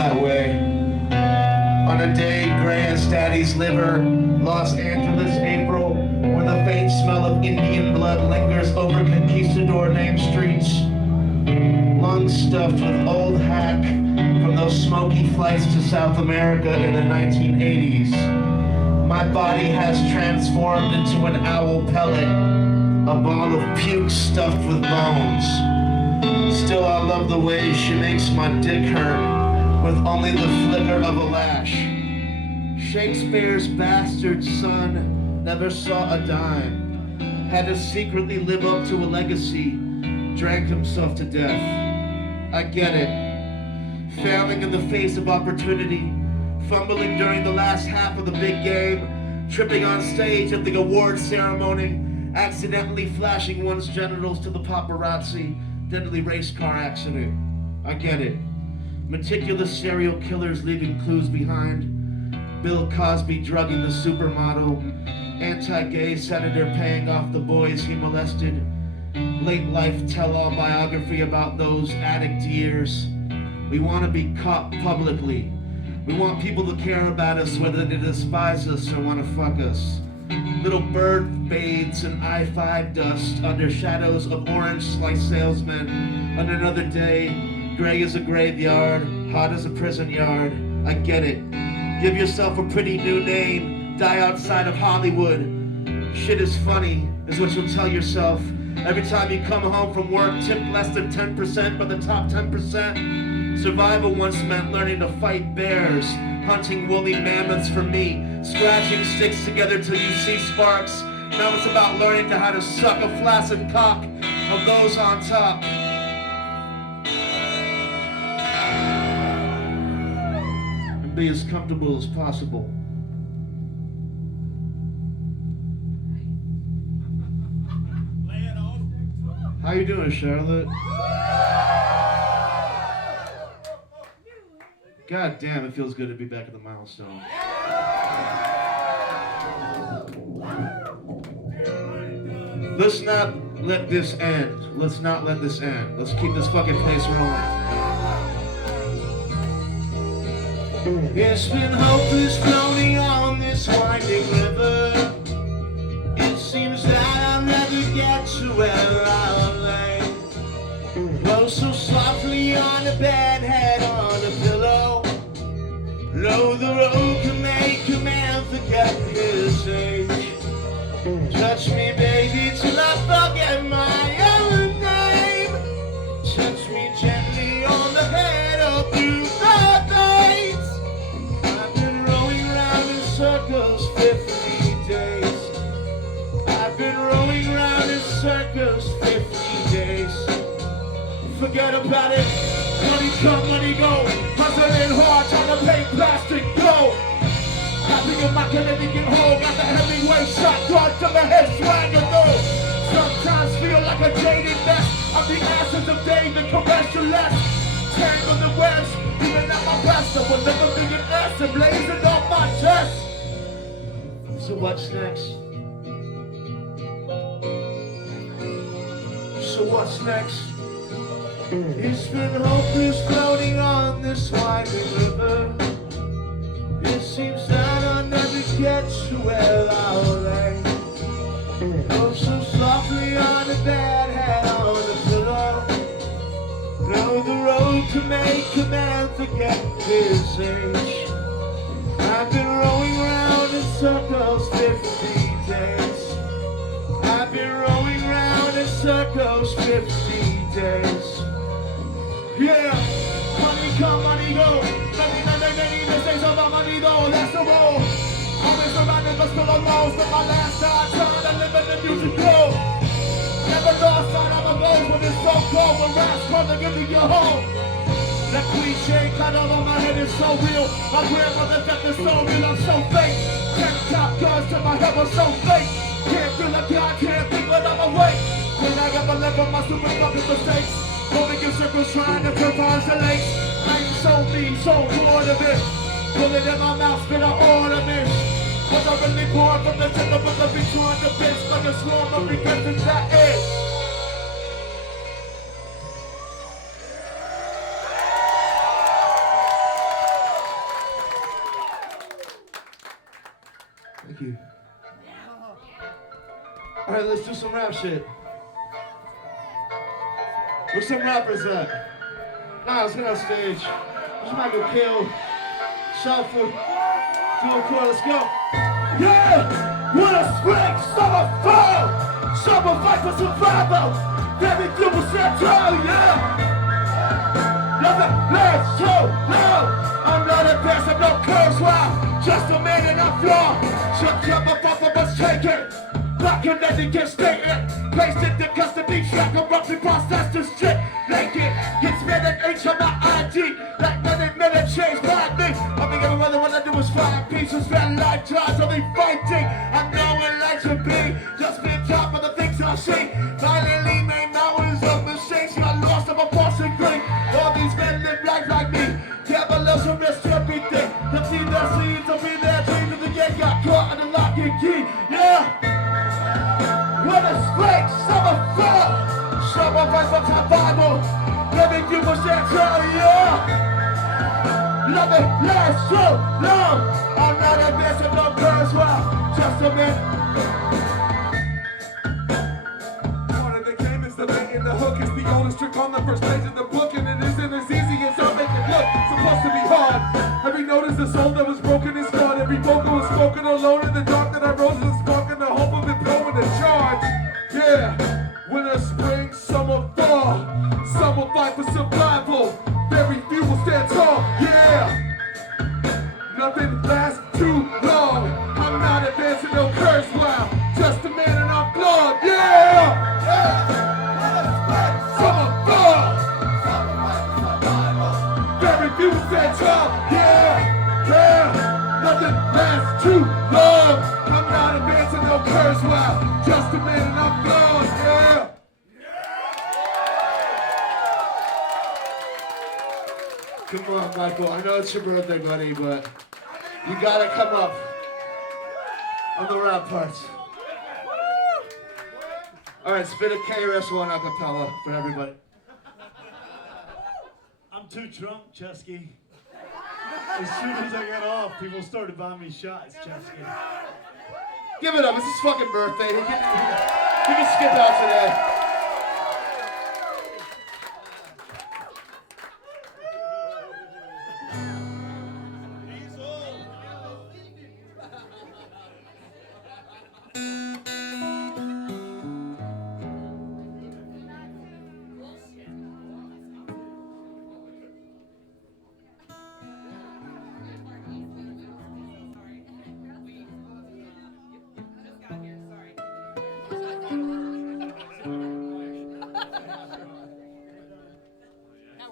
that way. On a day gray as daddy's liver, Los Angeles, April, where the faint smell of Indian blood lingers over conquistador named streets. Lungs stuffed with old hack from those smoky flights to South America in the 1980s. My body has transformed into an owl pellet, a ball of puke stuffed with bones. Still, I love the way she makes my dick hurt with only the flicker of a lash. Shakespeare's bastard son never saw a dime, had to secretly live up to a legacy, drank himself to death. I get it. Failing in the face of opportunity, fumbling during the last half of the big game, tripping on stage at the award ceremony, accidentally flashing one's genitals to the paparazzi, deadly race car accident. I get it. Meticulous serial killers leaving clues behind, Bill Cosby drugging the supermodel, anti-gay senator paying off the boys he molested, late life tell-all biography about those addict years. We want to be caught publicly. We want people to care about us whether they despise us or want to fuck us. Little bird bathes in I-5 dust under shadows of orange slice salesmen. On another day, gray as a graveyard, hot as a prison yard. I get it. Give yourself a pretty new name. Die outside of Hollywood. Shit is funny, is what you'll tell yourself. Every time you come home from work, tip less than 10%, but the top 10%. Survival once meant learning to fight bears, hunting woolly mammoths for meat, scratching sticks together till you see sparks. Now it's about learning how to suck a flaccid cock of those on top. And be as comfortable as possible. How you doing, Charlotte? God damn, it feels good to be back at the Milestone. Let's not let this end. Let's not let this end. Let's keep this fucking place rolling. It's been hopeless floating on this winding river. It seems that I'll never get to where I lay. Blow so softly on a bed, head on a pillow. Know the road can make a man forget his age. Touch me, baby, till I forget my own name. Touch me gently on the head or through the veins. I've been rolling round in circles 50 days. I've been rolling round in circles 50 days. Forget about it. Money come, money go. Hustling hard, trying to pay plastic gold. Happy in my Canadian hole. Got the heavyweight shotgun to the head swagger though. Sometimes feel like a jaded mess. I'm the ashes of David, caress your less. Tangle the webs, even at my best. I will never be an ass and blazing on my chest. So what's next? So what's next? It's been hopeless floating on this winding river. It seems that I'll never get to where I'll lay. Oh, so softly on a bed, head on a pillow. Know the road to make a man forget his age. I've been rolling round in circles 50 days. I've been rolling round in circles 50 days. Yeah, money come, money go. Many mistakes of my money though, that's the roll. Always surrounded but still alone. Spent my last time trying to live in the music flow. Never lost sight of my goals when it's so cold. When raps come to give you your home. That cliche cut over my head is so real. My grandmother's death is so real, I'm so fake. Ten top guns to my head was so fake. Can't feel like I can't think but I'm awake. When I got my left on my stupid fucking mistakes. Moving in circles trying to provide the lakes. I'm so mean, so bored of it. Bullet in my mouth, spit an ornament. Was I really born from the tip of the beach on the bitch like a swarm of regrets that is. Thank you. All right, let's do some rap shit. Where's some rappers at? Nah, let's get on stage. This might go kill. Shuffle. Do a chord, let's go. Yeah! Winter, spring, summer, fall! Summer fight for survival! Baby, you will stand tall, yeah! Nothing lasts so long! I'm not advanced, I'm no Kurzweil! Just a man and I'm flawed! Shut up, my father must take it! Not connected, get stated! Placed in the custody track, corruptly processed to strip naked! Gets made an H on my ID! Like many men changed by me! I think every mother what I do is find pieces, spend lifetimes, I'll be fighting! I know what life should be! Just been taught by the things I see! Finally made mountains of mistakes, got lost in my pulse and green! All these men live life like me! Devil loves a risk to everything! To see their seeds, to be their dreams, and the gang got caught in the lock and key! Yeah! Winter, spring, summer, fall! Summer fight for survival! Living you was that tell, yeah! Nothing lasts so long! I'm not advanced, I'm no Kurzweil! Just a minute! Part of the game is the bait and the hook. It's the oldest trick on the first page of the book, and it isn't as easy as I make it look. Supposed to be hard. Every note is a soul that was broken and scarred. Every vocal was spoken alone in the dark that I rose as a spark in the hope of it blowing the charge. Yeah, winter, spring, summer, fall. Summer fight for survival. Very few will stand tall. Yeah, nothing lasts too long. I'm not advancing no Kurzweil. Just a man and I'm flawed. Yeah, summer, fall. Very few will stand tall. Yeah, nothing lasts too long. I'm not advancing no Kurzweil. Just a man and I'm flawed. Yeah. Come on, Michael. I know it's your birthday, buddy, but you gotta come up on the rap parts. All right, spit a KRS-One acapella for everybody. I'm too drunk, Ceschi. As soon as I got off, people started buying me shots, Ceschi. Give it up. It's his fucking birthday. He can skip out today.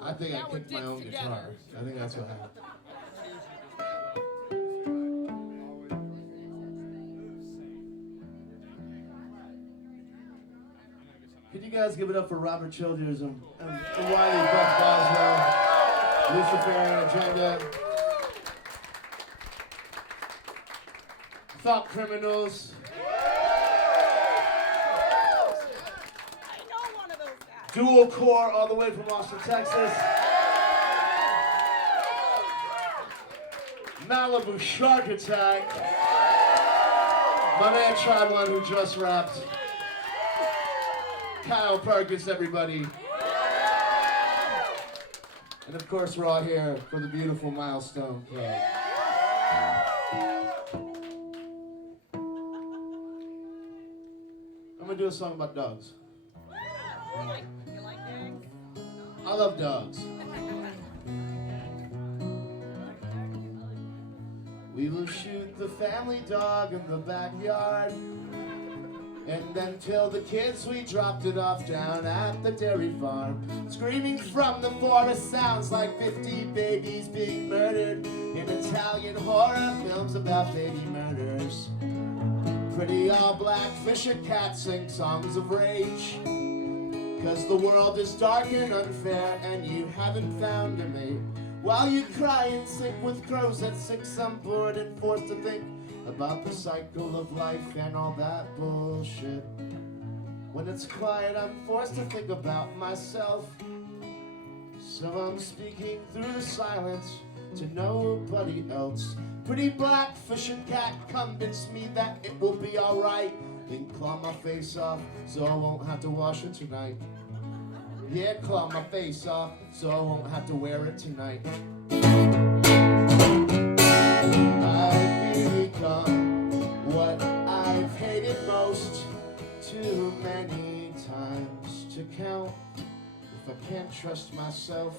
I think I kicked my own guitar. I think that's what happened. Could you guys give it up for Robert Childers and Wiley Buck Boswell, Luciferian Agenda, Thought Criminals, Dual Core all the way from Austin, Texas, Malibu Shark Attack, my man Tribe One who just rapped, Kyle Perkins, everybody. And of course we're all here for the beautiful Milestone Club. I'm gonna do a song about dogs. You like dogs? I love dogs. We will shoot the family dog in the backyard, and then tell the kids we dropped it off down at the dairy farm. Screaming from the forest sounds like 50 babies being murdered in Italian horror films about baby murders. Pretty all black fisher cats sing songs of rage, 'cause the world is dark and unfair and you haven't found a mate. While you cry and sink with crows at 6, I'm bored and forced to think about the cycle of life and all that bullshit. When it's quiet, I'm forced to think about myself. So I'm speaking through the silence to nobody else. Pretty black fishing cat convinced me that it will be alright. Then claw my face off so I won't have to wash it tonight. Yeah, claw my face off so I won't have to wear it tonight. I've become what I've hated most, too many times to count. If I can't trust myself,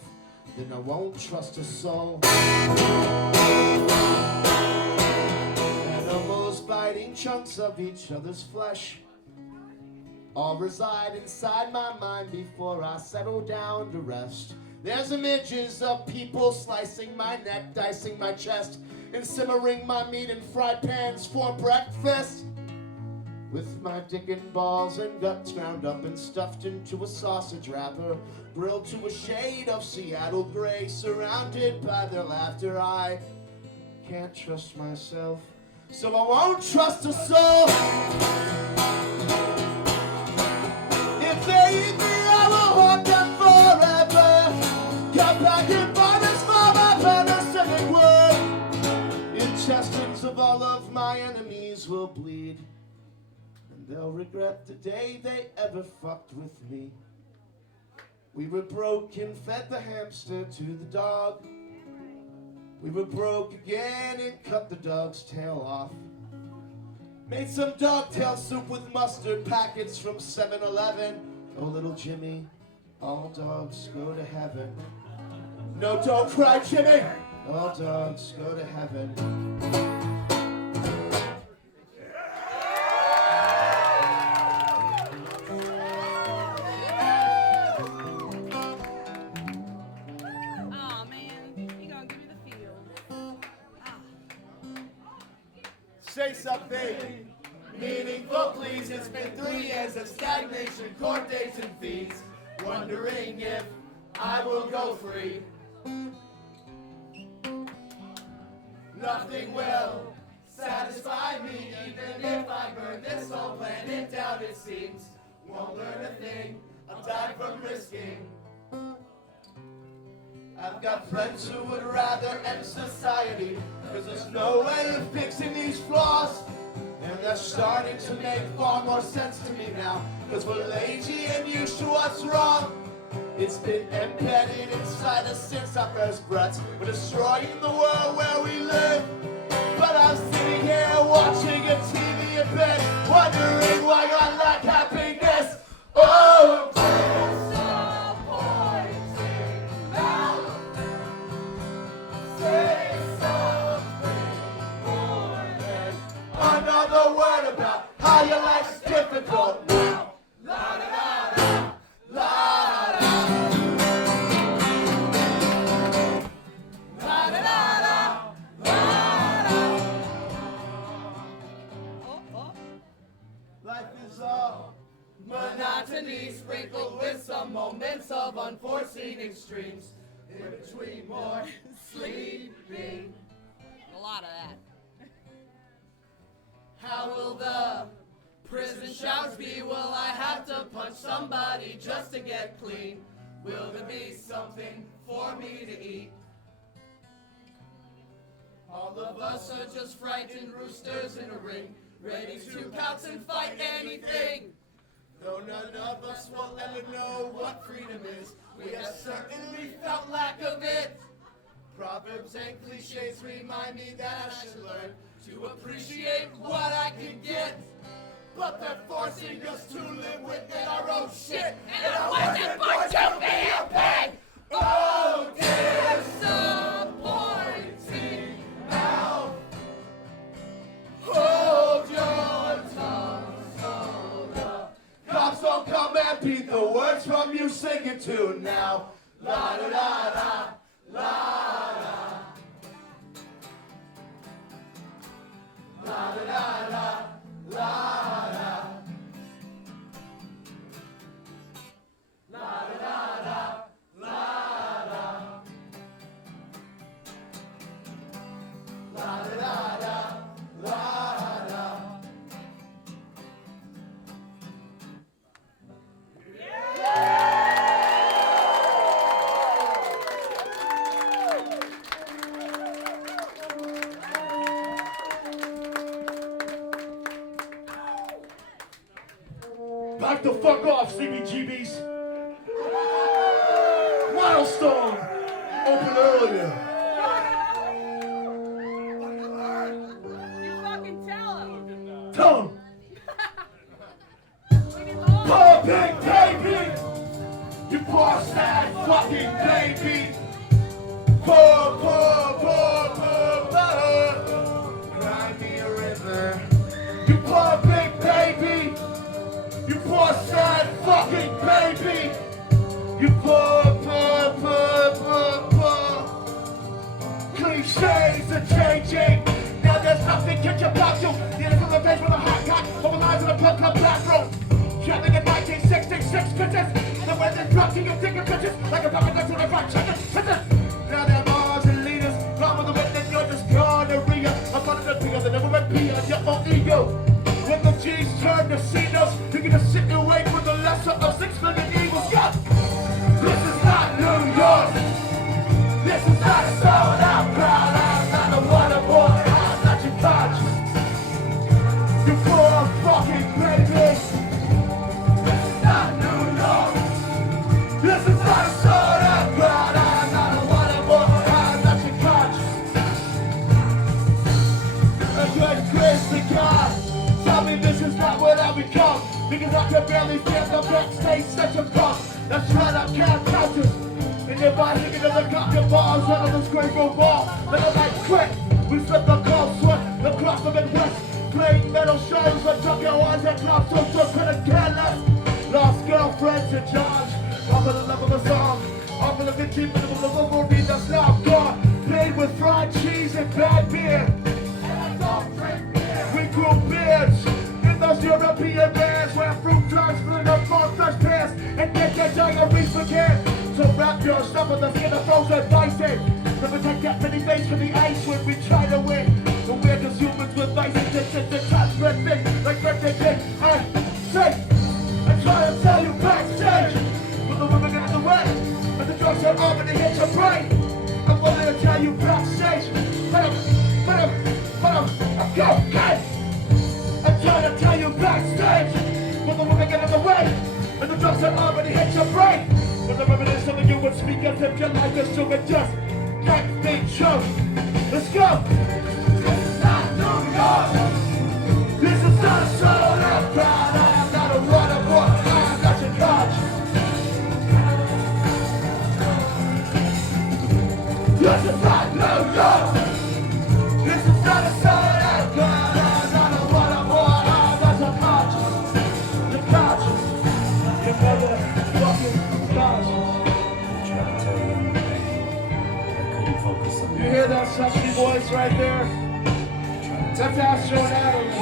then I won't trust a soul. Animals biting chunks of each other's flesh all reside inside my mind before I settle down to rest. There's images of people slicing my neck, dicing my chest, and simmering my meat in fried pans for breakfast. With my dick and balls and guts ground up and stuffed into a sausage wrapper, grilled to a shade of Seattle gray, surrounded by their laughter. I can't trust myself, so I won't trust a soul. If they eat me, I will haunt them forever. Come back and find us for my parasitic word. Intestines of all of my enemies will bleed, and they'll regret the day they ever fucked with me. We were broke and fed the hamster to the dog. We were broke again and cut the dog's tail off. Made some dogtail soup with mustard packets from 7-Eleven. Oh, little Jimmy, all dogs go to heaven. No, don't cry, Jimmy. All dogs go to heaven. Aw, man, you gonna give me the feels. Say something meaningful, please. It's been 3 years of stagnation, court dates and fees. Wondering if I will go free. Nothing will satisfy me, even if I burn this whole planet down, it seems. Won't learn a thing, I'll die from risking. I've got friends who would rather end society, cause there's no way of fixing these flaws. And they're starting to make far more sense to me now, cause we're lazy and used to what's wrong. It's been embedded inside us since our first breaths. We're destroying the world where we live. But I'm sitting here watching a TV in bed, wondering why I lack happiness. Oh, disappointing now. Say something more than another word about how your life's difficult now. La da da da, la da. La da da da, la da. Oh, oh. Life is all monotony, sprinkled with some moments of unforeseen extremes. In between more sleeping. A lot of that. How will the prison showers be? Will I have to punch somebody just to get clean? Will there be something for me to eat? All of us are just frightened roosters in a ring, ready to pounce and fight anything. Though none of us will ever know what freedom is, we have certainly felt lack of it. Proverbs and cliches remind me that I should learn to appreciate what I can get. But they're forcing us to live within our own shit, and I wasn't born to be a pig! Oh, disappointing mouth. Hold your tongue so the cops don't come and beat the words from you singing to now. La da da da, la da. La da da da, la da. La da da da, la da. La da da da, la da. Back the fuck off, CBGBs. Milestone. Open earlier. You fucking tell him. Tell him. Leave him alone. Poor big baby. You poor sad fucking baby. Poor. Cry me a river. You poor big baby. You poor sad fucking baby. You poor. Cliches are changing. Now there's nothing kick your box you. The end of the page with a hot cock. Over lines in a punk club bathroom. Traveling in 1966 bitches. The way they're dropping you thinking bitches. Like a puppet that's in a rock chicken. Bitches. Now they're Mars and leaders. Gone with the way that you're just gonorrhea. I'm under the pee on the never went pee on your own ego. When the G's turn to C-notes, you're gonna sit and wait for the lesser of 6 million evils. Yeah. This is not New York. This is not a sold out crowd. I'm not a water boy. I'm not your conscience. You poor fucking baby. This is not New York. This is not a sold out crowd. I'm not a water boy. I'm not your conscience. A good grace to God. Tell me this is not what I become. Because I can barely stand the backstage such a bump. That's right, I can't count it. In your body, thinking of the cocktail bars, right on the scrape room ball. Let the light quick. We slip the cold sweat across the Midwest. Playing metal shows with drunk your eyes and drops so couldn't care less. Lost girlfriends and jobs. Off of the love of a song. Off of the 15 minutes of the Wolverine that's now gone. Paid with fried cheese and bad beer. And I don't drink beer. We grew beards in those European bands where fruit drives filling up on fresh pants and get your diaries began. So wrap your stuff in the skin of frozen dicing. Never take that many days for the ice when we try to win. But we're just humans with vice and transparent things like birthday cake. I say, I try to tell you backstage. When the women get in the way, and the drugs are on and they hit your brain. I'm willing to tell you backstage. But I'm go, okay. I'm trying to tell you backstage. When the women get in the way, and the drugs are on and they hit your brain. But the women is something you would speak as if your life is too just can't be true. Let's go. This is not New York. This is not a sold out crowd. I am not a water boy. I am not your coach. This is not New York. This is not a sold out crowd. I am not a water boy. I am not your coach. Your coach. Your motherfucking coach. You hear that Ceschi voice right there? That's Astro Adams.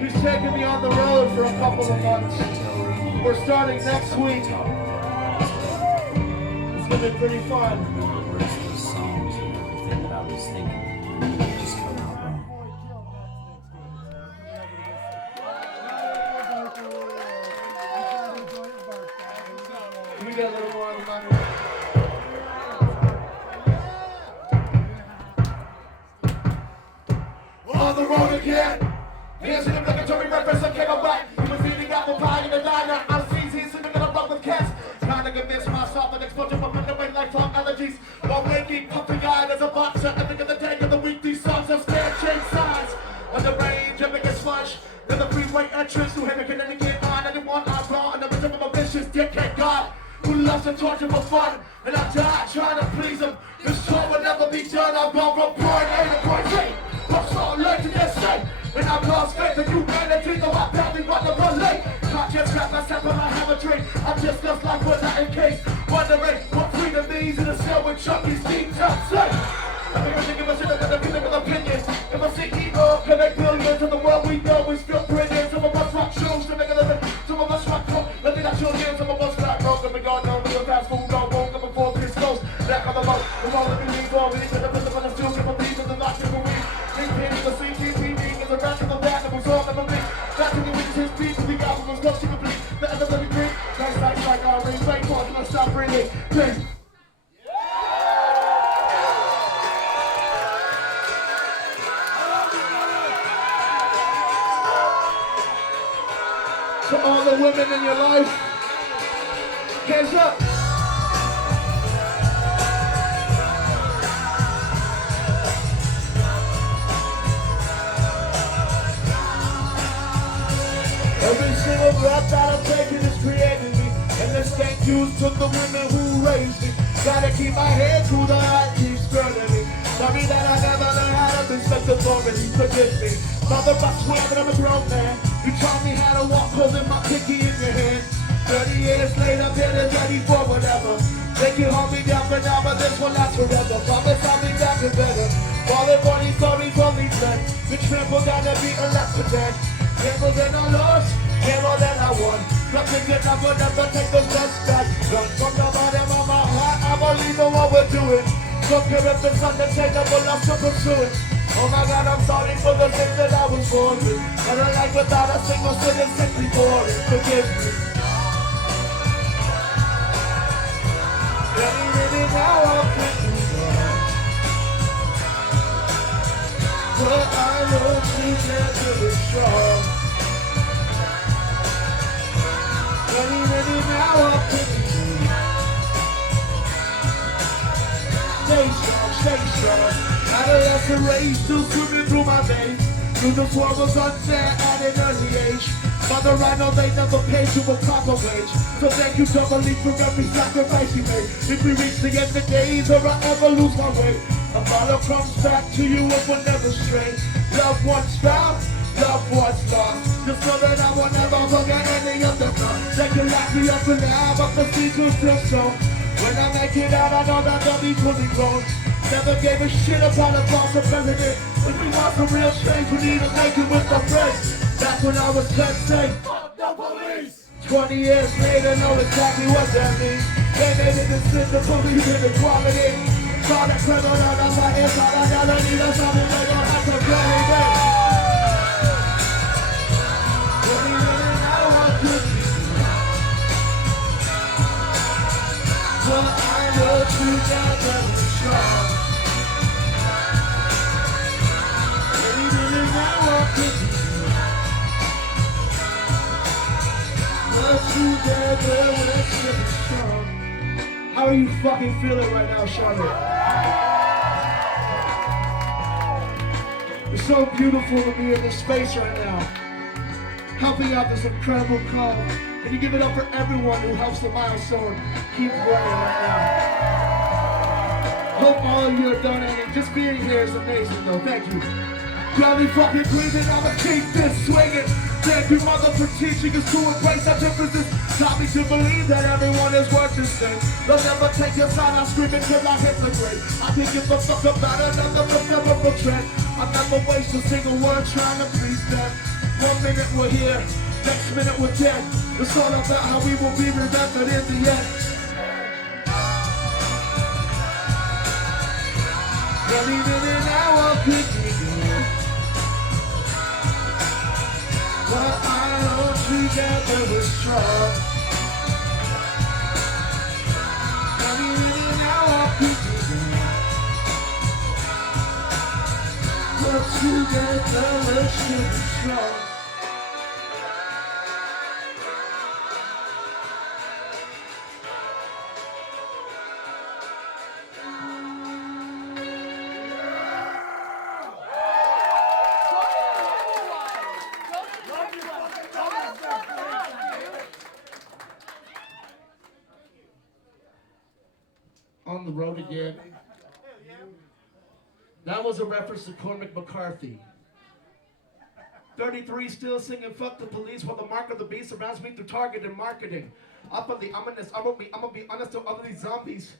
He's taking me on the road for a couple of months. We're starting next week. It's gonna be pretty fun. Songs and everything that I was thinking just come out wrong. We got a little more on the money. On the road again. Here's an obligatory reference of Kevin Black. He was eating apple pie in the diner. I'm he's sleeping in a bunk with cats. Trying to convince myself an explosion from underway lifelong allergies. While waking, puffy-eyed as a boxer. At the end of the day of the week, these songs have stand change size. On the range, I'm making sludge. Then the freeway entrance to heaven, Connecticut on 91 I'm wrong. And the rhythm of a vicious dickhead God who loves to torture for fun. And I die trying to please him. This tour will never be done. I'm gone from point A to point Z. What's all late to this day? And I've lost faith in humanity, though I badly want to run late. Can't just grab myself when I have a drink. I'm just lost life without in case. Wondering what freedom means in a cell with Chucky's deep top say. I think I should give a shit about the political opinion. If a CEO can make billions in the world we know is still brilliant. Some of us rock shows to make a living. Some of us rock coke, but they're not children. Some of us rock rock, and we all know we're fast food, go home, come before this goes. Back on the boat, the moment we leave, all we need to the rhythm of the still can believe in the lock of the weed. The CTV is a rat in the back that was all never be. That's when we reach his beat, we got what was close to complete. The end of the degree, nice like our ring, wait for it, let's stop breathing. Please. the women in your life? Hands up. Every single breath that I'm taking is creating me. And this thank yous to the women who raised me. Gotta keep my head cool, the heart keeps burning me. Sorry that I never learned how to respect authority. Forgive me. Mother, I swear that I'm a grown man. You taught me how to walk holding my pinky in your hand. 30 years later, been ready for whatever. They can hold me down for now, but this will last forever. Promise I'll be back and better. Falling for these stories only 10. Been trampled down and beaten less for 10. More than I lost, more than I won. Nothing good enough will never take those steps back. Run from the bottom of my heart, I believe in what we're doing. Conquer if it's unattainable, I'm still pursuing. Oh my God, I'm sorry for the things that I was born with. And a life without a single sin is simply boring. Forgive me. Really now I'm thinking God. But I know she's never strong. Ready now I'm thinking stay strong, stay strong. Adolescent rage still swimming through my veins. Through the swirls unfair at an early age. Mother, I know they never paid you a proper wage. So thank you doubly for every sacrifice you made. If we reach the end of days or I ever lose my way, a father comes back to you and will never stray. Loved ones found, loved ones lost. Just know that I will never forget any of the times. They can lock me up and now, but the seeds will still sow. When I make it out, I know that they'll be fully grown. Never gave a shit about a boss or president. If we want some real change, we need to make it with my friends. That's when I was 10 saying, fuck the police. 20 years later, know exactly what that means. They made a decision to believe in equality. Saw that criminal out of my inside, I gotta need us something they don't have to play with. But I know together we're strong. Now I'm thinking but together we're still strong. How are you fucking feeling right now, Charlotte? It's so beautiful to be in this space right now, helping out this incredible cause. And you give it up for everyone who helps the Milestone keep running right now. Hope all of you are donating. Just being here is amazing though. Thank you. Gravity fucking breathing, I'ma keep this swinging. Thank you, mother, for teaching us to embrace our differences. Taught me to believe that everyone is worth the same. They'll never take your side, I'm screaming till I hit the grave. I can give a fuck about another ephemeral trend. I never waste a single word trying to please them. 1 minute we're here, next minute we're dead. It's all about how we will be remembered in the end. Any minute now I'll pick you. But I know together we're strong. Any minute now I'll pick you. But together we're still strong. On the road again. That was a reference to Cormac McCarthy. 33 still singing fuck the police while the mark of the beast surrounds me through targeted marketing. Up on the ominous, I'm gonna be honest to all of these zombies.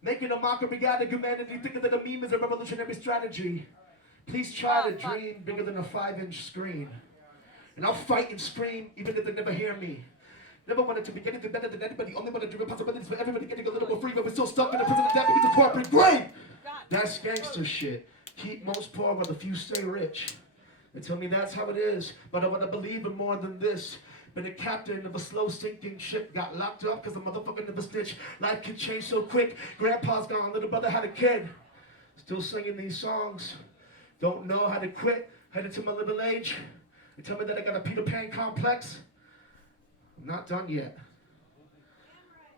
Making a mockery out of humanity, thinking that a meme is a revolutionary strategy. Please try to dream bigger than a 5-inch screen. And I'll fight and scream even if they never hear me. Never wanted to be anything better than anybody. Only wanted to dream possibilities for everybody getting a little more free, but we're still stuck in the prison of death because of corporate greed. That's gangster shit. Keep most poor while the few stay rich. They tell me that's how it is, but I want to believe in more than this. Been a captain of a slow sinking ship, got locked up because the motherfucker never snitched. Life can change so quick. Grandpa's gone, little brother had a kid. Still singing these songs. Don't know how to quit. Headed to my middle age. They tell me that I got a Peter Pan complex. I'm not done yet.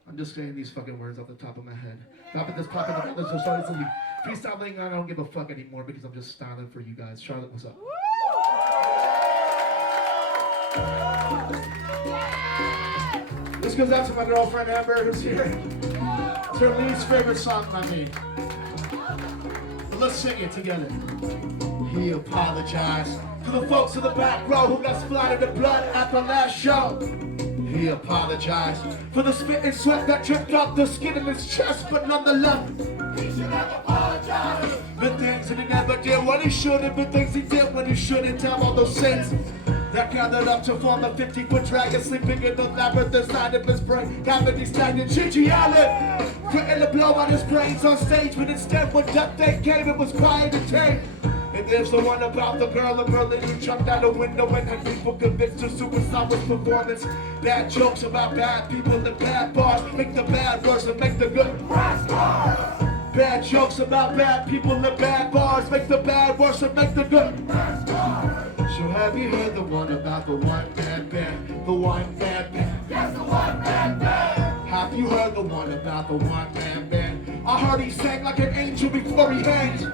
I'm just saying these fucking words off the top of my head. Popping this, popping the so sorry, somebody freestyling on. I don't give a fuck anymore because I'm just styling for you guys. Charlotte, what's up? This goes out to my girlfriend Amber, who's here. It's her least favorite song by me. But let's sing it together. He apologized to the folks in the back row who got splattered in blood at the last show. He apologized for the spit and sweat that dripped off the skin in his chest, but nonetheless, he should have apologized. The things that he never did, what he should have, the things he did when he shouldn't. Tell all those sins that gathered up to form a 50-foot dragon sleeping in the labyrinth inside of his brain. Gravity standing Gigi Allen, threatened to blow out his brains on stage, but instead when death day came, it was quiet and tame. And there's the one about the girl in Berlin who jumped out a window and had people convinced her suicide was performance. Bad jokes about bad people and bad bars make the bad worse and make the good worse. Bad jokes about bad people and bad bars make the bad worse and make the good worse. So have you heard the one about the one-man band? The one-man band. Yes, the one-man band. Have you heard the one about the one-man band? I heard he sang like an angel before he hanged.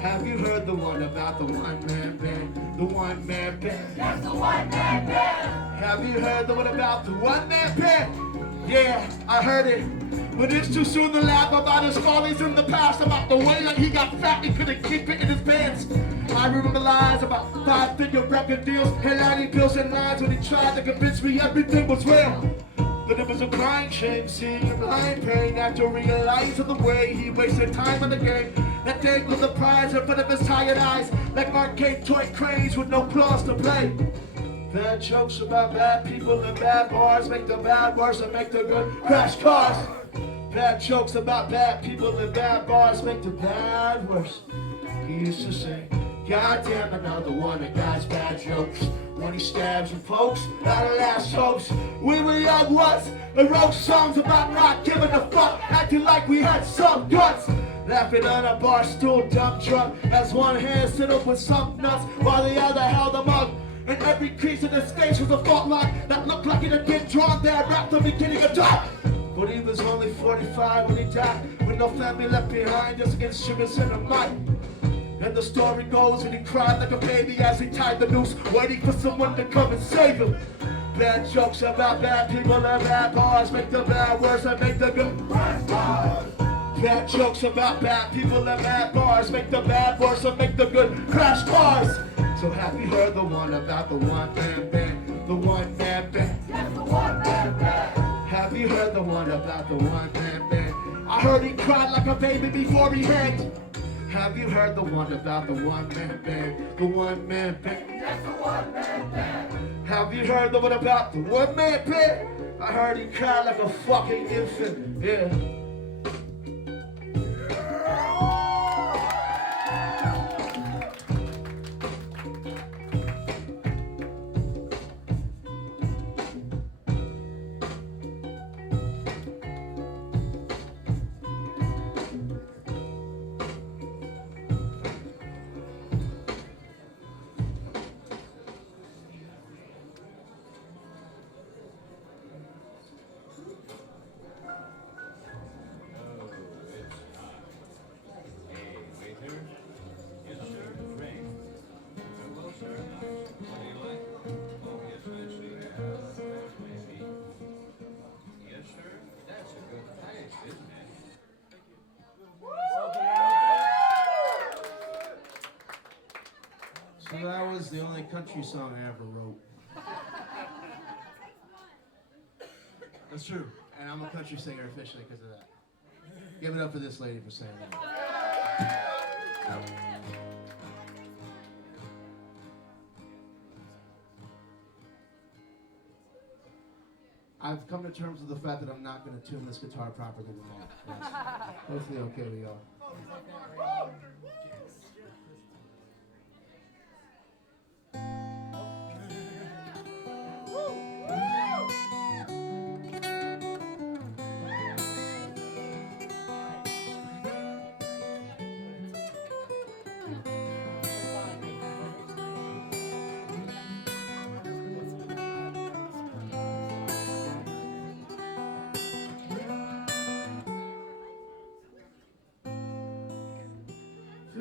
Have you heard the one about the one-man band? The one-man band. Yes, the one-man band. Have you heard the one about the one-man band? Yeah, I heard it. But it's too soon to laugh about his follies in the past, about the way that he got fat, he couldn't keep it in his pants. I remember lies about 5-figure record deals, and 90 bills and lines when he tried to convince me everything was real. But it was a crying shame, seeing him lying pain after realizing the way he wasted time in the game. That day was the prize in front of his tired eyes, like arcade toy cranes with no claws to play. Bad jokes about bad people and bad bars make the bad worse and make the good crash cars. Bad jokes about bad people and bad bars make the bad worse. He used to say, goddamn another one of God's bad jokes. When he stabs and pokes out of last hopes. We were young once and wrote songs about not giving a fuck, acting like we had some guts. Laughing on a bar stool dump truck as one hand stood up with some nuts while the other held a mug. And every crease in his face was a fault line that looked like it had been drawn there right from the beginning of time. But he was only 45 when he died, with no family left behind, just instruments in a mic. And the story goes and he cried like a baby as he tied the noose, waiting for someone to come and save him. Bad jokes about bad people and bad bars make the bad worse and make the good worse. Bad jokes about bad people and bad bars make the bad worse and make the good crash cars. So have you heard the one about the one-man band? The one-man band. Yes, the one-man band. Have you heard the one about the one-man band? I heard he cried like a baby before he hanged. Have you heard the one about the one-man band? The one-man band. Yes, the one-man band. Have you heard the one about the one-man band? I heard he cried like a fucking infant. Yeah. So that was the only country song I ever wrote. That's true. And I'm a country singer officially because of that. Give it up for this lady for saying that. I've come to terms with the fact that I'm not going to tune this guitar properly tonight. Yes. Hopefully okay we all.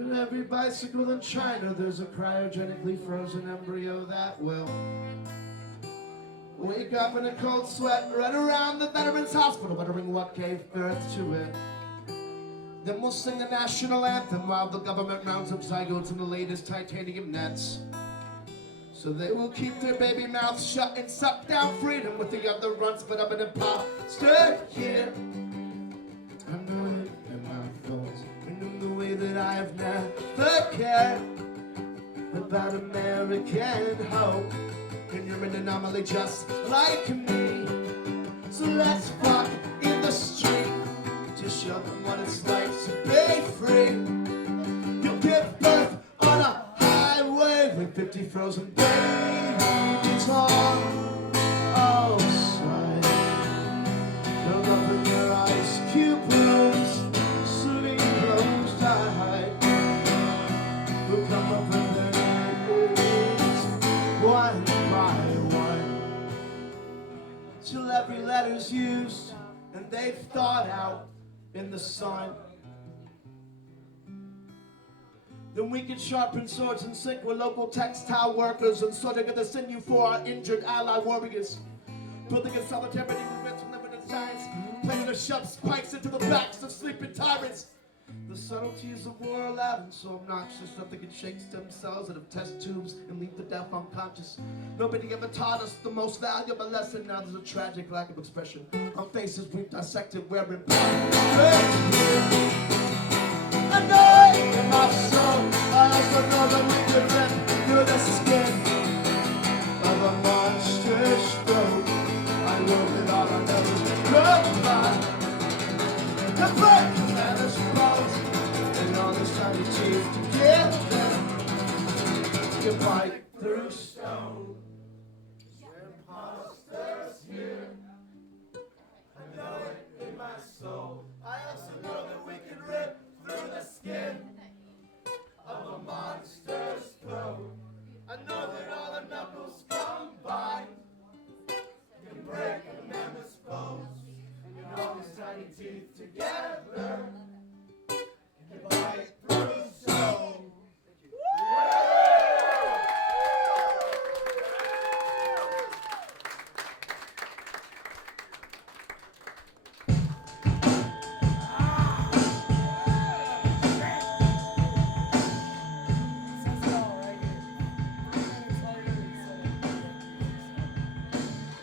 For every bicycle in China, there's a cryogenically frozen embryo that will wake up in a cold sweat, run around the Veterans Hospital, wondering what gave birth to it. Then we'll sing the national anthem while the government rounds up zygotes in the latest titanium nets. So they will keep their baby mouths shut and suck down freedom with the other runts, but I'm an imposter here. I know it in my thoughts, and in the way that I have never cared about American hope. And you're an anomaly just like me. So let's walk in the street to show them what it's like to be free. You'll give birth on a highway with 50 frozen babies on outside. They'll open their ice cube rooms, sleep closed eye. We'll come up with their names one by one, till every letter's used and they've thawed out in the sun. Then we can sharpen swords and sink with local textile workers and so they're gonna send you for our injured ally warriors. Building a solidarity movement from limited science, planning to shove spikes into the backs of sleeping tyrants. The subtleties of war are loud and so obnoxious that they can shake stem cells out of test tubes and leave the deaf unconscious. Nobody ever taught us the most valuable lesson. Now there's a tragic lack of expression on faces we've dissected wearing I know it in my soul. I also know that we can rip through the skin of a monster's throat. I know that all I know is goodbye. The break and the bones and all this tiny teeth together. You fight through stone. Imposters here. I know it in my soul. I also know that we can rip through the skin of a monster's throat. I know that all the knuckles combined can break a mammoth's bones. And all these tiny teeth together can bite through stone.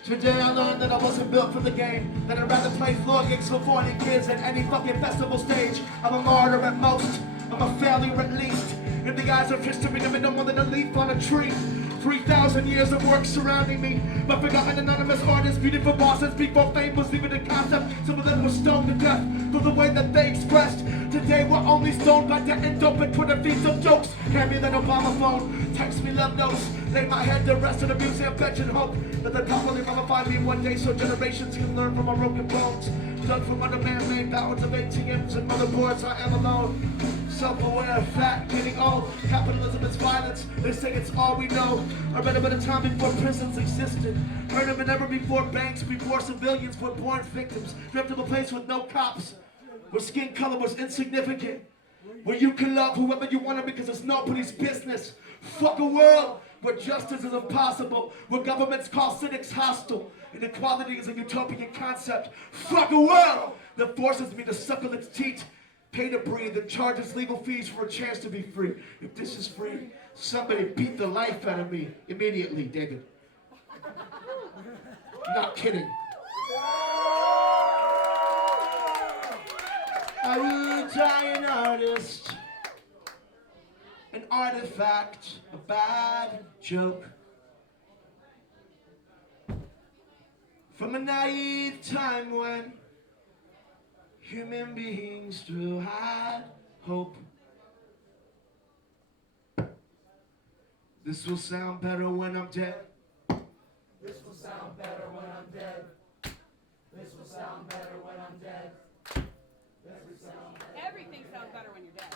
Today I learned that I wasn't built for the game, that I'd rather play floor gigs for 40 kids than any fucking festival stage. I'm a martyr at most, I'm a failure at least. In the eyes of history, I'm no more than a leaf on a tree. 3,000 years of work surrounding me, but forgotten anonymous artists, beautiful bosses before fame was even a concept. Some of them were stoned to death for the way that they expressed. Today we're only stoned by debt and dope and Twitter feeds of jokes. Hand me that Obama phone, text me love notes, lay my head to rest on a museum bench and hope that the top will mummify me one day so generations can learn from our broken bones. Dug from under man-made balance of ATMs and motherboards, I am alone. Self-aware, fat, getting old. Capitalism is violence. They say it's all we know. I read about a time before prisons existed. Heard of it ever before banks, before civilians were born victims. Dreamt of a place with no cops, where skin color was insignificant, where you can love whoever you want to because it's nobody's business. Fuck a world where justice is impossible, where governments call cynics hostile, and equality is a utopian concept. Fuck a world that forces me to suckle its teeth, pay to breathe, and charges legal fees for a chance to be free. If this is free, somebody beat the life out of me immediately, David. Not kidding. I would die an artist, an artifact, a bad joke. From a naive time when human beings still had hope. This will sound better when I'm dead. This will sound better when I'm dead. This will sound better when I'm dead. Everything sounds better when you're dead.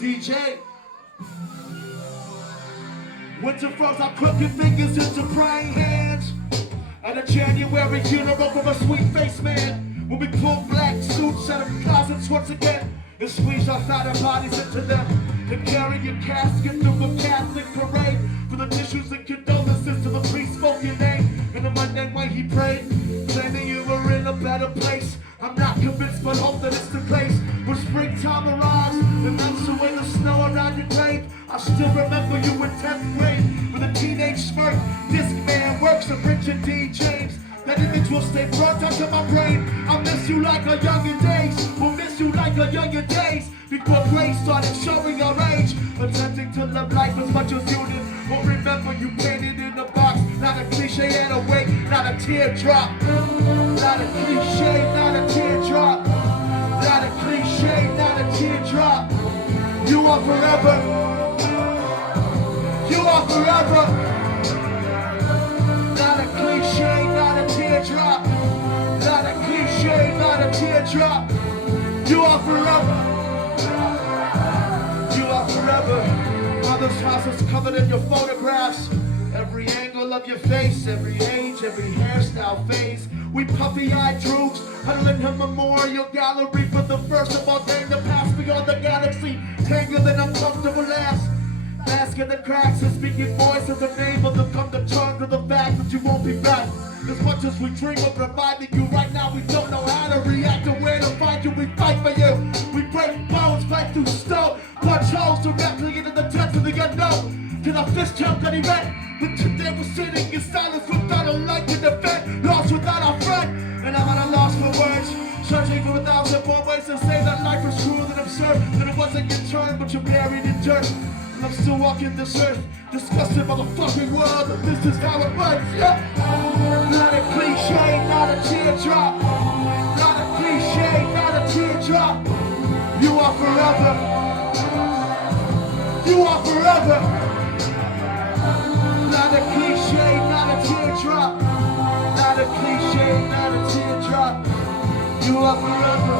DJ. Winter froze our crooked fingers into praying hands. I At a January funeral from a sweet-faced man, when we pull black suits out of closets once again and squeeze our fatter bodies into them, and carry your casket through a Catholic parade for the tissues and condolences to the priest spoke your name in the Monday way he prayed, claiming you were in a better place. I'm not convinced, but hope that it's the case. When springtime arrives and melts away the snow around your grave, I still remember you in 10th grade with a teenage smirk. Disc man works of Richard D. James. That image will stay front onto my brain. I'll miss you like a younger days. We'll miss you like a younger days. Before grace started showing our age, attempting to live life as much as you did. But remember you painted in a box, not a cliche and a wait, not a teardrop. Not a cliche, not a teardrop. Not a cliche, not a teardrop. You are forever. You are forever. Not a cliche, not a teardrop. Not a cliche, not a teardrop. You are forever. You are forever. Mother's house is covered in your photographs. Every angle of your face, every age, every hairstyle phase. We puffy-eyed droops, huddling her memorial gallery for the first of all things to pass beyond the galaxy. Tangled in uncomfortable laughs. Mask in the cracks and speaking voices of name of them come to terms with the fact that you won't be back. As much as we dream of reviving you right now, we don't know how to react or where to find you. We fight for you. We break bones, fight through stone, punch holes directly into the depths of the unknown. Till our fist jumped that he met. But today we're sitting in silence without a light to defend, lost without our friend. And I'm at a loss for words, searching for 1,000 more ways to say that life is cruel and absurd, that it wasn't your turn, but you're buried in dirt. And I'm still walking this earth, disgusted by the fucking world, but this is how it works, yeah. Not a cliche, not a teardrop. Not a cliche, not a teardrop. You are forever. You are forever. Not a cliche, not a teardrop. Not a cliche, not a teardrop. You are forever.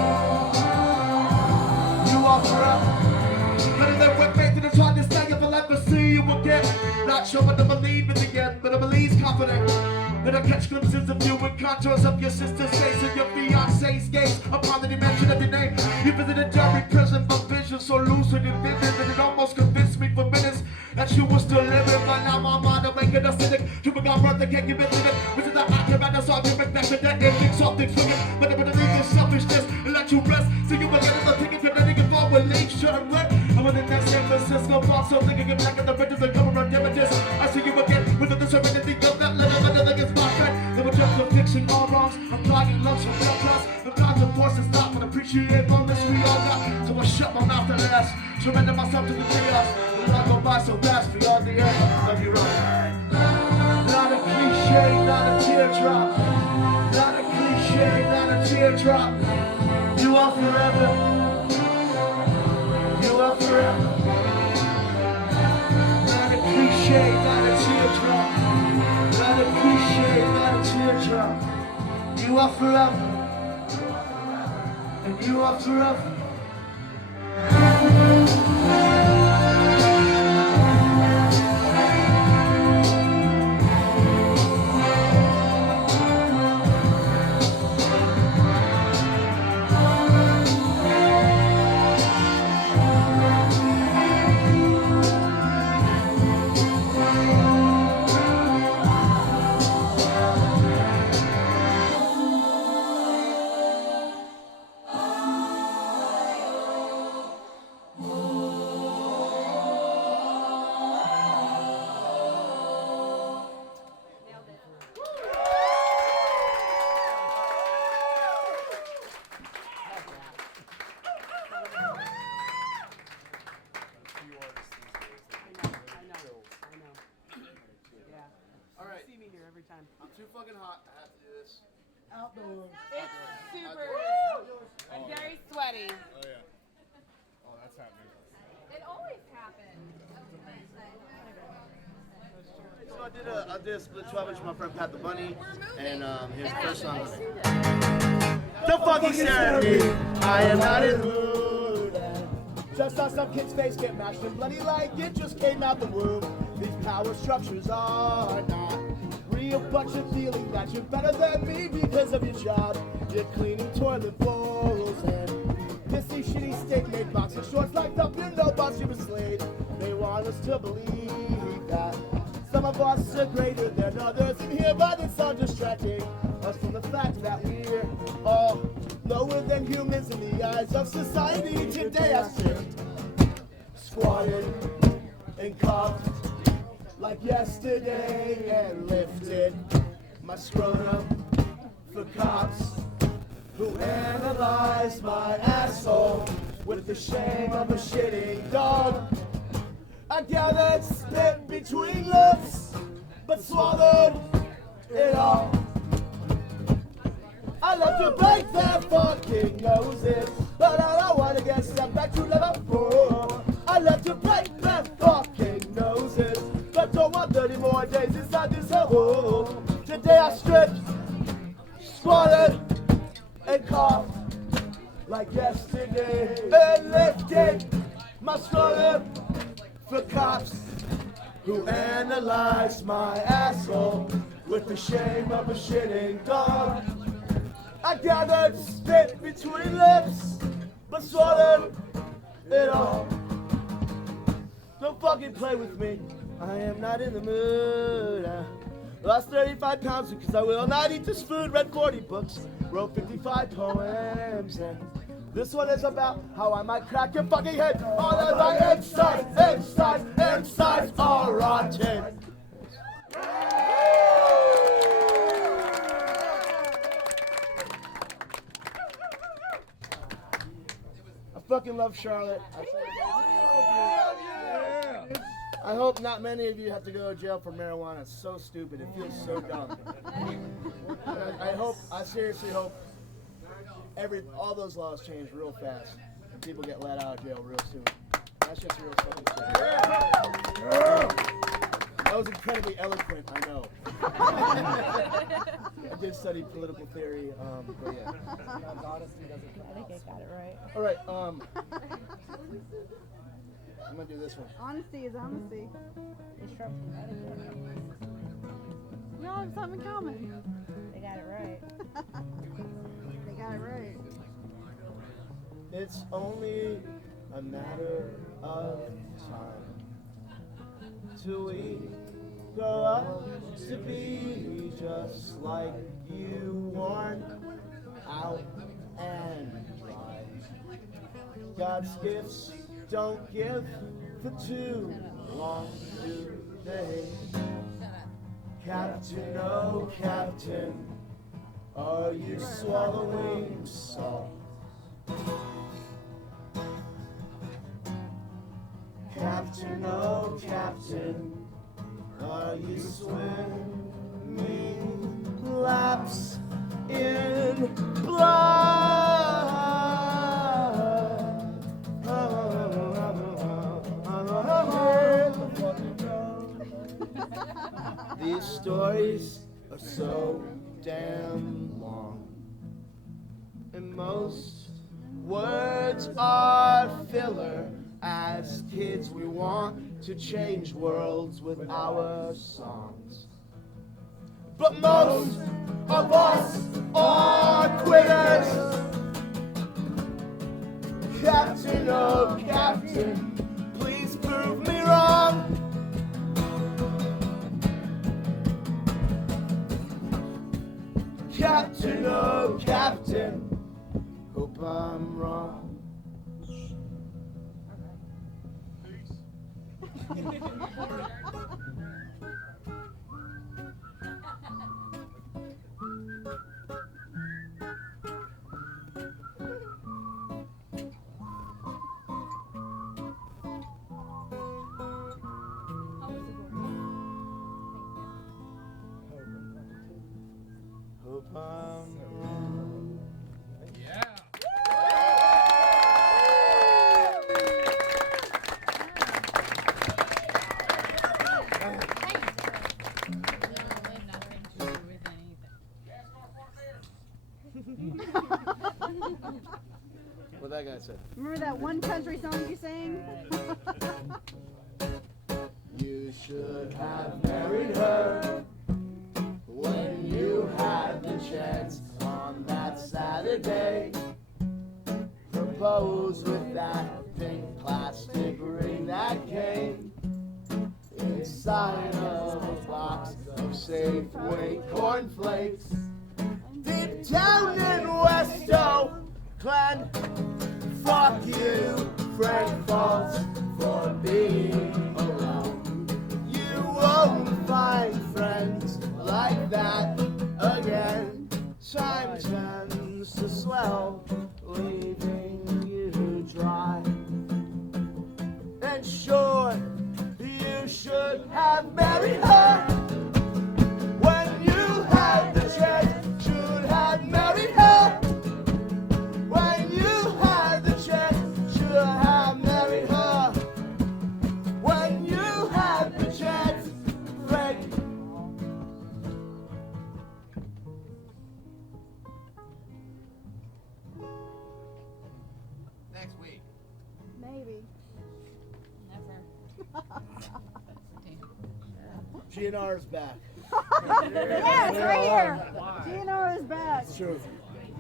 You are forever. Better than what faith and it's hard to say if I'll ever see you again. Not sure what to believe in the end, but I believe confident that I catch glimpses of you and contours of your sister's face and your fiance's gaze upon the dimension of your name. You visited every prison for vision so lucid and vivid that it almost convinced me for minutes that you were still living. But now my mind I'm making a cynic. You forgot birth, can't give it limit. Which is the occupant argument back to that ending, something swinging. But I'm gonna leave your selfishness and let you rest. So you forget as I'm thinking Connecticut for relief, turn left. I'm in the next San Francisco box, so thinking get back in the bridges and cover on damages. I see you again with the discernment of that little bit of against my friend. Never just for fixing all wrongs. I'm flying lunch from real class. The times of force is not, but appreciate moments we all got. So I shut my mouth at last, surrender myself to the chaos. The life go by so fast beyond the end. Love you, right? Not a cliche, not a teardrop. Not a cliche, not a teardrop. You are forever. You are forever. Not a cliche, not a teardrop. Not a cliche, not a teardrop. You are forever. And you are forever. Too fucking hot. I have to do this. Outdoors. It's super and very sweaty. Oh yeah. Oh, that's happening. It always happens. So I did a split 12-inch with my friend Pat the Bunny, and his first song was The fucking Saturday. I am not in the mood. Just saw some kid's face get mashed and bloody like it just came out the womb. These power structures are not real but you're feeling that you're better than me because of your job. You're cleaning toilet bowls and pissy, shitty steak-made boxing shorts locked up in no box you were slayed. They want us to believe that some of us are greater than others in here, but it's all distracting us from the fact that we're all lower than humans in the eyes of society. Today I stripped, squatted, and coughed like yesterday and lifted my scrotum for cops who analyze my asshole with the shame of a shitting dog. I gathered spit between lips, but swallowed it all. I love to break their fucking noses, but I don't want to get sent back to level 4. I love to break their fucking noses, but don't want 30 more days inside this hole. Today I stripped, squatted, and coughed like yesterday, and lifted my scrotum for cops who analyze my asshole with the shame of a shitting dog. I gathered spit between lips, but swallowed it all. Don't fucking play with me. I am not in the mood. I lost 35 pounds because I will not eat this food. Read 40 books, wrote 55 poems, and this one is about how I might crack your fucking head. All of my insides are rotten. I fucking love Charlotte. I hope not many of you have to go to jail for marijuana. It's so stupid. It feels so dumb. I seriously hope all those laws change real fast and people get let out of jail real soon. That's just real fucking stupid. That was incredibly eloquent, I know. I did study political theory, but yeah. Honesty doesn't count. I think I got it right. All right, I'm gonna do this one. Honesty is honesty. We all have something in common. They got it right. They got it right. It's only a matter of time till we grow up to be just like you, worn out and dry. God's gifts don't give for too long, do they? Captain, oh Captain, are you swallowing salt? Captain, oh Captain, are you swimming laps in blood? These stories are so damn long, and most words are filler. As kids, we want to change worlds with our songs, but most of us are quitters. Captain, oh Captain, please prove me wrong. Captain, oh Captain, hope I'm wrong. Hope I'm wrong. Yeah. What that guy said. Remember that one country song you sang? You should have married her. What goes with that pink plastic ring that came inside of a box of Safeway cornflakes. Deep down in West Oakland, fuck you, Frank Falls, for being around. You won't find friends like that again. Time tends to swell, leaving you dry. And sure, you should have married her when you had the chance. Should have married her when you had the chance. Should have married her when you had the chance. Frank. Next week. Maybe. Never. GNR's back. Yeah, it's right here. GNR is back. It's true.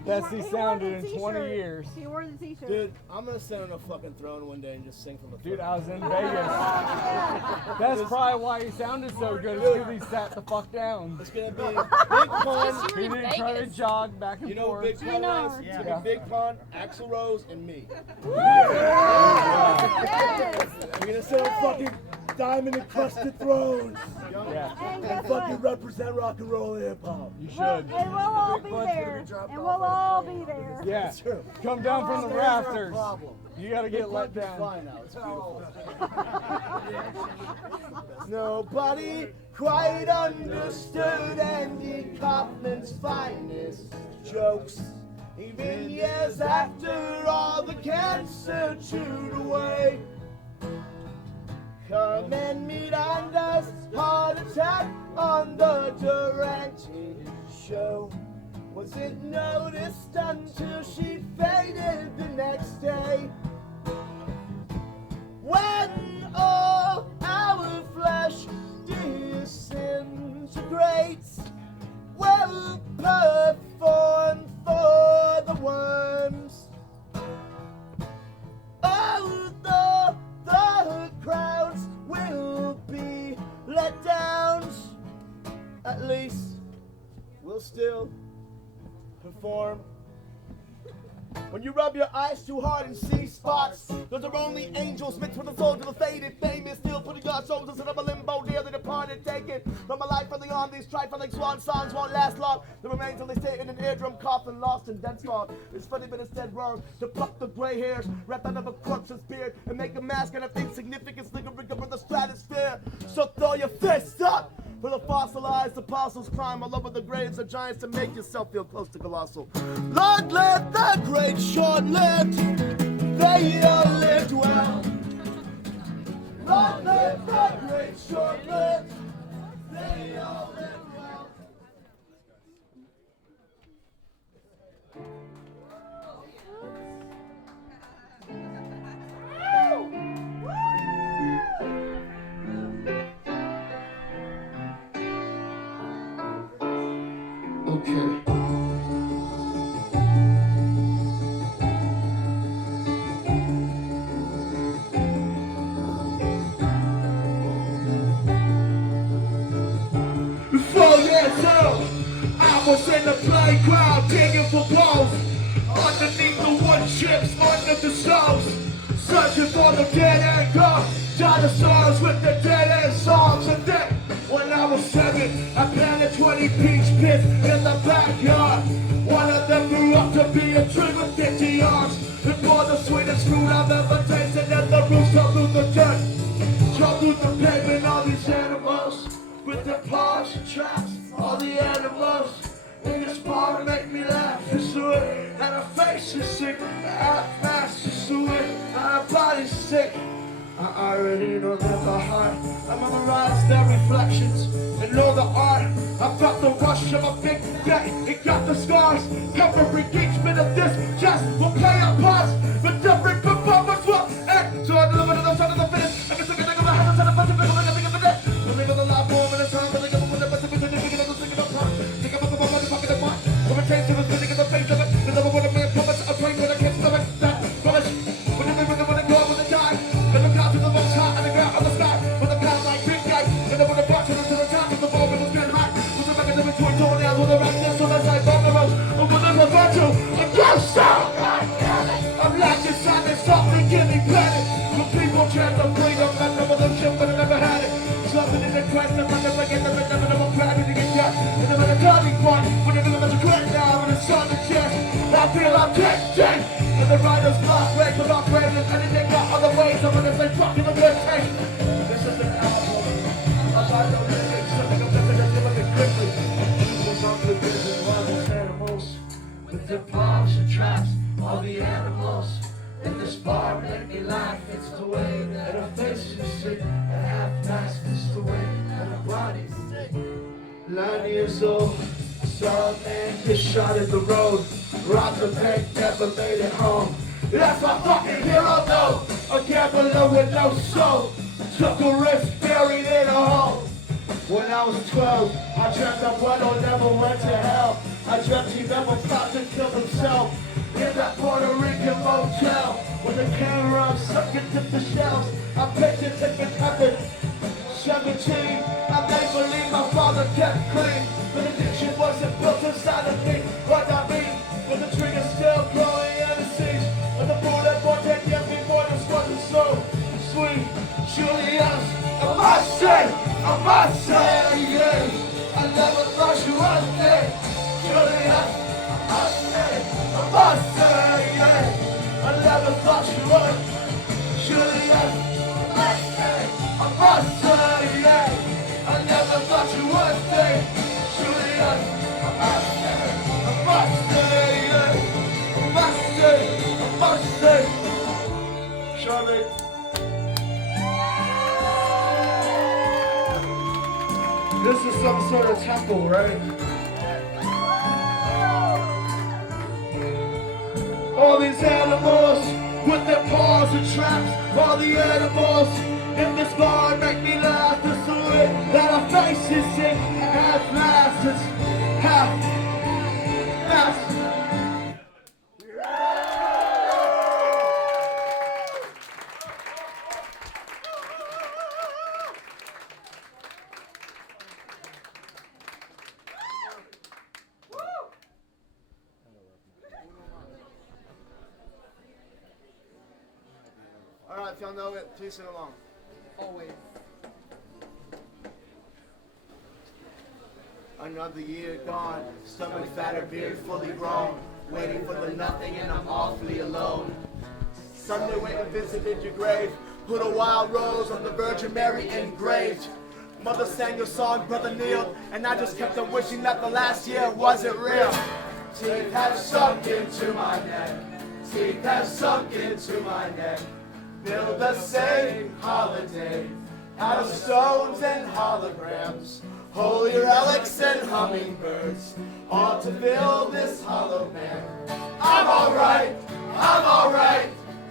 Best he He sounded wore the in 20 t-shirt. years. He wore the t-shirt. Dude, I'm gonna sit on a fucking throne one day and just sing from the Dude, front. I was in Vegas. Yeah. That's probably why he sounded so good, because he sat the fuck down. It's gonna be Big Pun. He didn't try to jog back and You know forth. who Big Pun is? It's Yeah. gonna be Big Pun, Axl Rose, and me. Yes. We're gonna sit on fucking diamond encrusted thrones Yeah, And and guess fucking what? represent rock and roll and hip hop. you Well, should. and we'll all be there. And we'll all be there. Yeah, It's true. come down from the Stairs are a rafters. problem. You gotta Big get let Pun's down. fine now. It's beautiful. Nobody quite understood Andy Kaufman's finest jokes. Even years after all the cancer chewed away. Come and meet Anders' heart attack on the Durante show. Wasn't noticed until she faded the next day. When all our flesh disintegrates, we'll perform for the worms. Although the crowds will be let down, at least we'll still perform. When you rub your eyes too hard and see spots, those are only angels mixed with the souls of the faded famous. Still putting our souls in a limbo near the departed, taken from a life early on. These trifling swan songs won't last long. The remains only stay in an eardrum coffin, lost and dead scarred. It's funny but it's dead wrong to pluck the gray hairs wrapped out of a corpse's beard and make a mask out of insignificance lingering over the stratosphere. So throw your fists up for the fossilized apostles climb all over the graves of giants to make yourself feel close to colossal. Lord, let the great short-lived, they all lived well. Lord, let the great short-lived, they all lived well. Okay. I was in the playground digging for balls underneath the wood chips, under the stoves, searching for the dead end gone dinosaurs with the dead end songs. And then when I was 7, I planted 20 peach pits in the backyard. One of them grew up to be a tree with 50 yards. It bore the sweetest fruit I've ever tasted, and the roots come through the dirt, come through the pavement. All these animals with their paws and traps, all the animals in this bar make me laugh. It's the way, and our face is sick, our mask is the way, and our body's sick. I already know that the heart, I memorize their reflections and know the art. I felt the rush of a big bet, it got the scars. Covering each bit of this, just will play a parts, but every performance will end. So I deliver to the sound of the finish. I can stick a thing of the hands and a bunch of people, I think of the dead. I live in the life more in the time, but I give up with the best of it, and you can sing it up front. Think about the moment, pocket of mine. When it came to the spinning in the face of it, the never would have been puppets, a plane when I can't stomach that. Rubbish. We're toenails with a redness on the side of the road. I'm with a virtue, a ghost sound. I'm latching silent, softly giving panic. The people chant of freedom, and the revolution, but I never had it. Slumping in the quest, I'm never get them, never planning to get cut. And I'm at a turning point, when the middle of the crack down, and it's on the chest. I feel I'm dead. And the rider's lost way, but I'm brave, and anything got other ways, I'm gonna say fuck you, a good taste. This is an album about the lyrics, something I'm gonna live it quickly. There's all the business, wildest animals, with their palms and traps, all the animals. In this bar make me laugh, it's the way that our faces sing. And half past, it's the way that our bodies sing. 9 years old, saw a man get shot in the road. Robbed the bank, never made it home. That's my fucking hero though, a gambler with no soul. Took a risk, buried in a hole. When I was 12, I dreamt of Bueno never went to hell. I dreamt he never stopped to kill himself. In that Puerto Rican motel, with a camera, I'm sucking to the shells. I pictured if it happened. 17, I made believe my father kept clean. But addiction wasn't built inside of me. What I mean, but the trigger's still growing in the seeds. But the bullet won't take every boy that's wasn't so sweet. Julius, I must say, yeah. I never thought you was there. Julius, I must say, yeah. I never thought you would. Julius, I must say, yeah. I never thought you would say. Julius, I must say, yeah. I must say. Charlie. This is some sort of temple, right? All these animals with their paws and traps. All the animals in this bar make me laugh. It's the way that our faces sing. Half laughs, it's half laughs. Alright, if y'all know it, please sing along. Always. Another year gone, stomach fatter, beard fully grown. Waiting for the nothing and I'm awfully alone. Sunday went and visited your grave. Put a wild rose on the Virgin Mary engraved. Mother sang your song, brother kneeled. And I just kept on wishing that the last year wasn't real. Teeth have sunk into my neck. Teeth have sunk into my neck. Build the same holiday out of stones and holograms, holy relics and hummingbirds, all to fill this hollow man. I'm alright,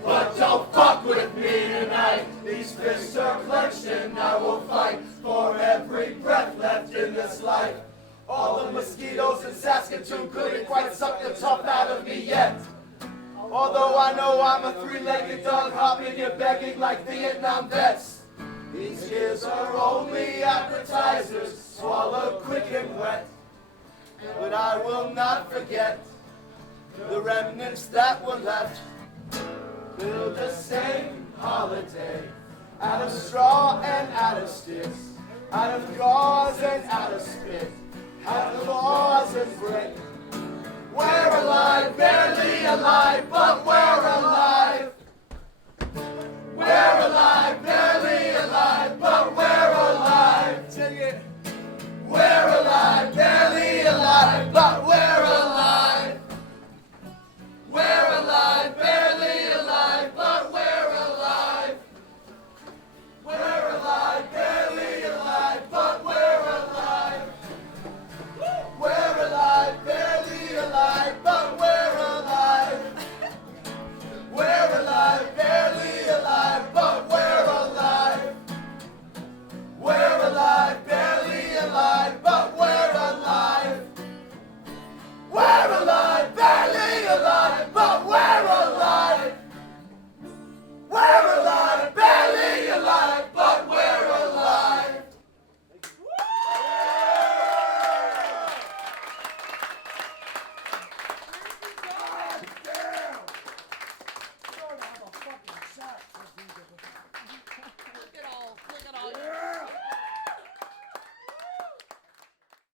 but don't fuck with me tonight. These fists are clenched and I will fight for every breath left in this life. All the mosquitoes in Saskatoon couldn't quite suck the tough out of me yet. Although I know I'm a three-legged dog hopping and begging like Vietnam vets. These years are only appetizers, swallowed quick and wet. But I will not forget the remnants that were left. Build the same holiday out of straw and out of sticks, out of gauze and out of spit, out of claws and brick. We're alive, barely alive, but we're alive.